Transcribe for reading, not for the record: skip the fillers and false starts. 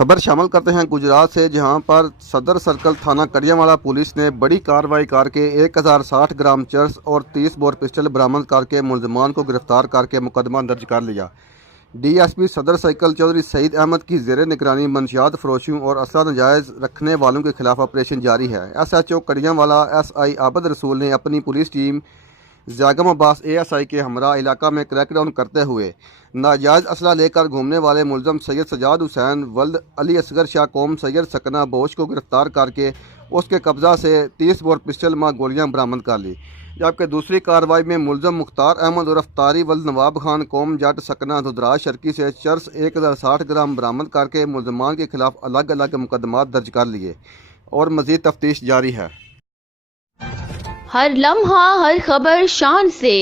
خبر شامل کرتے ہیں گجرات سے، جہاں پر صدر سرکل تھانہ کڑیانوالہ پولیس نے بڑی کارروائی کر کے 1060 گرام چرس اور 30 بور پسٹل برآمد کر کے ملزمان کو گرفتار کر کے مقدمہ درج کر لیا۔ ڈی ایس پی صدر سرکل چوہدری سعید احمد کی زیر نگرانی منشیات، فروشوں اور اسلحہ ناجائز رکھنے والوں کے خلاف آپریشن جاری ہے۔ SHO کڑیانوالہ SI عابد رسول نے اپنی پولیس ٹیم زیگم عباس ASI کے ہمراہ علاقہ میں کریک ڈاؤن کرتے ہوئے ناجائز اسلحہ لے کر گھومنے والے ملزم سید سجاد حسین ولد علی اصغر شاہ قوم سید سکنہ بوش کو گرفتار کر کے اس کے قبضہ سے 30 بور پسٹل ماہ گولیاں برآمد کر لی، جبکہ دوسری کارروائی میں ملزم مختار احمد عرف طاری ولد نواب خان قوم جٹ سکنہ دودراج شرکی سے چرس 1060 گرام برآمد کر کے ملزمان کے خلاف الگ الگ مقدمات درج کر لیے اور مزید تفتیش جاری ہے۔ ہر لمحہ ہر خبر شان سے